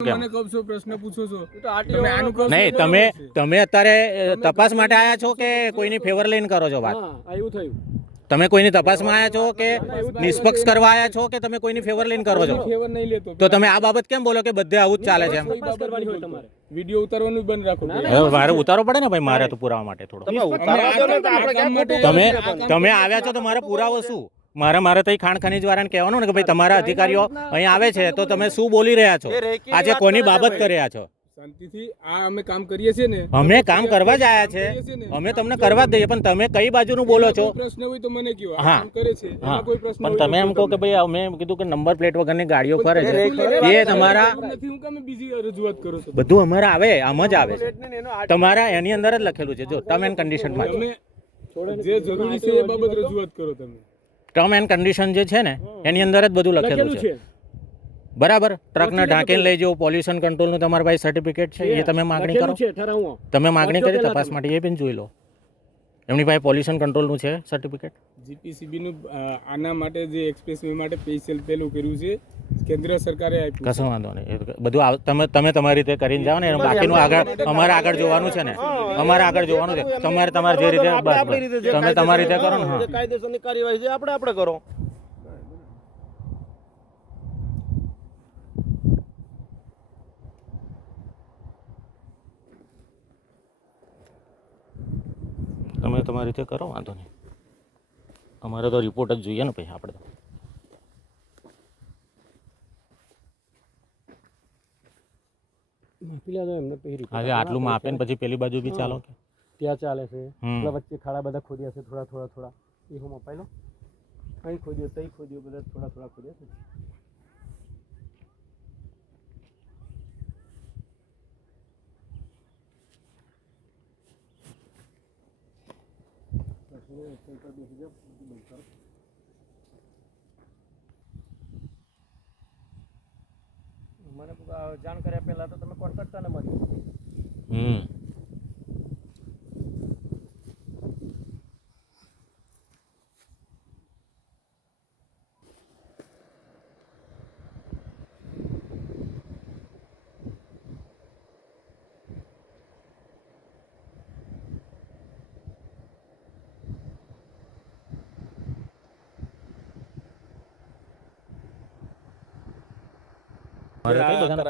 મને કહો છો, પ્રશ્ન પૂછો છો, તમે આનું કહો છો. નહીં, તમે અત્યારે તપાસ માટે આયા છો કે કોઈની ફેવર લઈને કરો છો વાત? એવું થયું. તમે કોઈની તપાસમાં આયા છો કે નિષ્પક્ષ કરવા આયા છો કે તમે કોઈની ફેવર લઈને કરો છો? ફેવર નહીં લેતો. તો તમે આ બાબત કેમ બોલો કે બધે આવું જ ચાલે છે એમ? તપાસ કરવાની હોય તમારે. વિડીયો ઉતારવાનું બંધ રાખો. હવે મારે ઉતારવો પડે ને ભાઈ, મારે તો પુરાવા માટે થોડો. તમે આવ્યા છો તો મારે પુરાવો શું? મારે તો ખાણ ખનીજ વાળાને કહેવાનું ને કે ભાઈ તમારા અધિકારીઓ અહીં આવે છે તો તમે શું બોલી રહ્યા છો, આજે કોની બાબત કરી રહ્યા છો? શાંતિથી આ અમે કામ કરીએ છીએ ને, અમે કામ કરવા જ આયા છે, અમે તમને કરવા જ દઈએ, પણ તમે કઈ બાજુનું બોલો છો? પ્રશ્ન હોય તો મને કહો. હા. કામ કરે છે હા, એમાં કોઈ પ્રશ્ન પણ હોય તમે એમ કહો કે ભાઈ અમે કીધું કે નંબર પ્લેટ વગરની ગાડીઓ ફરે છે, એ તમારા નથી. હું કામે બીજી રજૂઆત કરું છું? બધું અમારે આવે, આમ જ આવે છે. તમારા એની અંદર જ લખેલું છે, જો ટર્મ એન્ડ કન્ડિશનમાં તમે જે જરૂરી છે એ બાબત રજૂઆત કરો. તમે ટર્મ એન્ડ કન્ડિશન જે છે ને એની અંદર જ બધું લખેલું છે. બરાબર, ટ્રકને ઢાંકીને લઈ જવું, પોલ્યુશન કંટ્રોલનું તમારા પાસે સર્ટિફિકેટ છે, એ તમે માગણી કરો. તમે માગણી કરી તપાસ માટે, એ પણ જોઈ લો. એમની પાસે પોલ્યુશન કંટ્રોલનું છે સર્ટિફિકેટ. જીપીસીબી નું આના માટે જે એક્સપ્રેસ વે માટે સ્પેશિયલ પેલું કર્યું છે, કેન્દ્ર સરકારે આપ્યું. કશો વાંધો નહીં, બધું તમે તમારી રીતે કરીને જાઓ ને, બાકીનું આગળ અમારે આગળ જોવાનું છે ને, અમારે આગળ જોવાનું છે. તમારે જે રીતે તમે તમારી રીતે કરો ને. હા, કાયદેસરની કાર્યવાહી છે, આપણે કરો. તમે તમારી રીતે કરો, વાંધો નહીં. અમારે તો રિપોર્ટ જ જોઈએ ને ભાઈ આપણે તો. આજે આટલું માપે ને પછી પેલી બાજુ બી ચાલો કે ત્યાં ચાલે છે, વચ્ચે ખાડા બધા ખોદ્યા છે, થોડા એ હું મપાઈ લો. અહીં ખોદ્યો, તઈ ખોદ્યો, બધા થોડા ખોદ્યા છે. મને જાણ કર્યા પહેલા તો તમે કોન્ટ્રાક્ટરને મળ્યો. મારે કઈ બધાને